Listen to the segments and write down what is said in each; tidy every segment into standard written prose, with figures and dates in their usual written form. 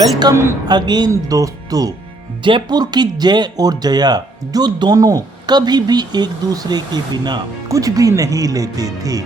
Welcome again दोस्तों। जयपुर की जय और जया जो दोनों कभी भी एक दूसरे के बिना कुछ भी नहीं लेते थे।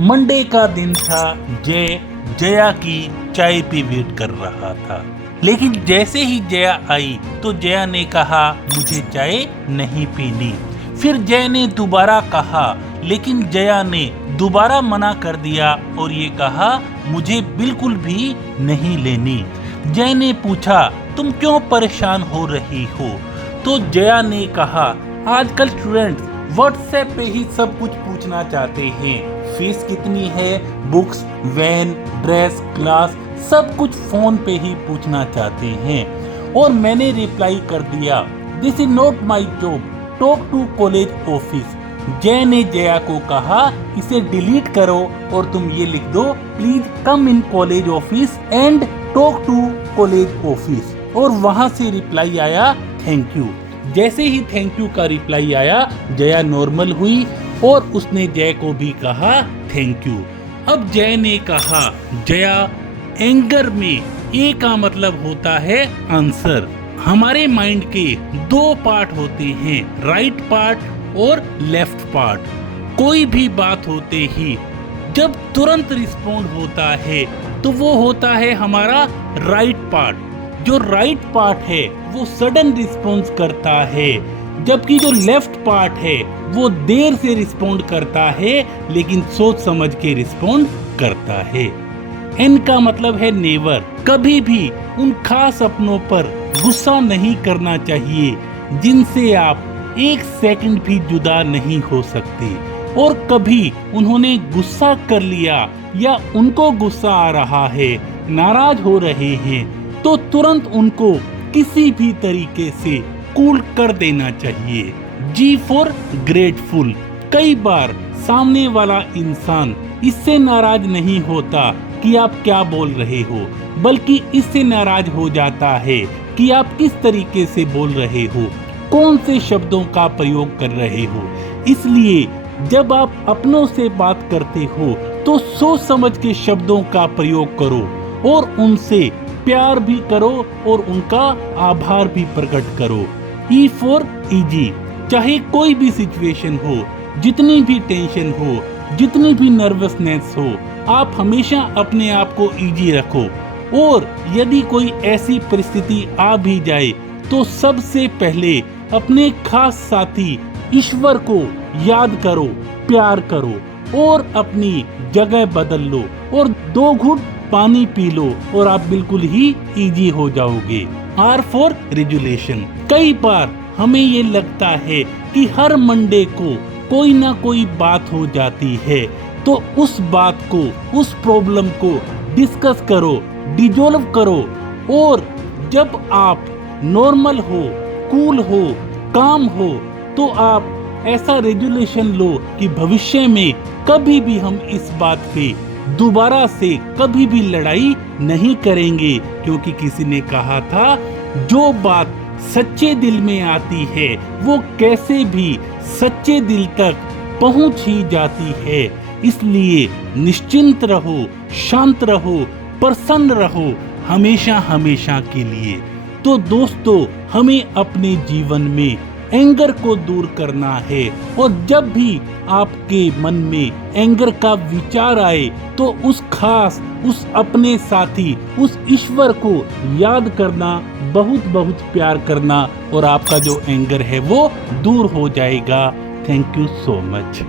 मंडे का दिन था। जय जया की चाय पे वेट कर रहा था, लेकिन जैसे ही जया आई तो जया ने कहा मुझे चाय नहीं पीनी। फिर जय ने दोबारा कहा, लेकिन जया ने दोबारा मना कर दिया और ये कहा मुझे बिल्कुल भी नहीं लेनी। जय ने पूछा तुम क्यों परेशान हो रही हो? तो जया ने कहा आजकल स्टूडेंट्स व्हाट्सएप पे ही सब कुछ पूछना चाहते हैं। फीस कितनी है, बुक्स, वैन, ड्रेस, क्लास, सब कुछ फोन पे ही पूछना चाहते हैं। और मैंने रिप्लाई कर दिया this is not my job, talk to college office. Jai ने जया को कहा इसे डिलीट करो और तुम ये लिख दो please come in college office and talk to college office. और वहां से रिप्लाई आया थैंक यू। जैसे ही थैंक यू का रिप्लाई आया जया नॉर्मल हुई और उसने जय को भी कहा थैंक यू। अब जय ने कहा जया एंगर में ए का मतलब होता है आंसर। हमारे माइंड के दो पार्ट होते हैं, राइट पार्ट और लेफ्ट पार्ट। कोई भी बात होते ही जब तुरंत रिस्पॉन्ड होता है तो वो होता है हमारा राइट पार्ट। जो राइट पार्ट है वो सडन रिस्पॉन्स करता है, जबकि जो लेफ्ट पार्ट है वो देर से रिस्पॉन्ड करता है लेकिन सोच समझ के रिस्पॉन्ड करता है। एन का मतलब है नेवर। कभी भी उन खास अपनों पर गुस्सा नहीं करना चाहिए जिनसे आप एक सेकंड भी जुदा नहीं हो सकते। और कभी उन्होंने गुस्सा कर लिया या उनको गुस्सा आ रहा है, नाराज हो रहे हैं, तो तुरंत उनको किसी भी तरीके से कूल कर देना चाहिए। जी फॉर ग्रेटफुल। कई बार सामने वाला इंसान इससे नाराज नहीं होता कि आप क्या बोल रहे हो, बल्कि इससे नाराज हो जाता है कि आप किस तरीके से बोल रहे हो, कौन से शब्दों का प्रयोग कर रहे हो। इसलिए जब आप अपनों से बात करते हो तो सोच समझ के शब्दों का प्रयोग करो और उनसे प्यार भी करो और उनका आभार भी प्रकट करो। E for easy. चाहे कोई भी सिचुएशन हो, जितनी भी टेंशन हो, जितनी भी नर्वसनेस हो, आप हमेशा अपने आप को इजी रखो। और यदि कोई ऐसी परिस्थिति आ भी जाए तो सबसे पहले अपने खास साथी ईश्वर को याद करो, प्यार करो और अपनी जगह बदल लो और 2 घूंट पानी पी लो और आप बिल्कुल ही इजी हो जाओगे। R for resolution. कई बार हमें ये लगता है कि हर मंडे को कोई ना कोई बात हो जाती है, तो उस बात को, उस प्रॉब्लम को डिस्कस करो, डिसॉल्व करो। और जब आप नॉर्मल हो, कूल हो, काम हो, तो आप ऐसा रेजुलेशन लो कि भविष्य में कभी भी हम इस बात पे दोबारा से कभी भी लड़ाई नहीं करेंगे। क्योंकि किसी ने कहा था जो बात सच्चे दिल में आती है वो कैसे भी सच्चे दिल तक पहुंच ही जाती है। इसलिए निश्चिंत रहो, शांत रहो, प्रसन्न रहो हमेशा हमेशा के लिए। तो दोस्तों हमें अपने जीवन में एंगर को दूर करना है और जब भी आपके मन में एंगर का विचार आए तो उस खास, उस अपने साथी, उस ईश्वर को याद करना, बहुत बहुत प्यार करना और आपका जो एंगर है वो दूर हो जाएगा। Thank you so much.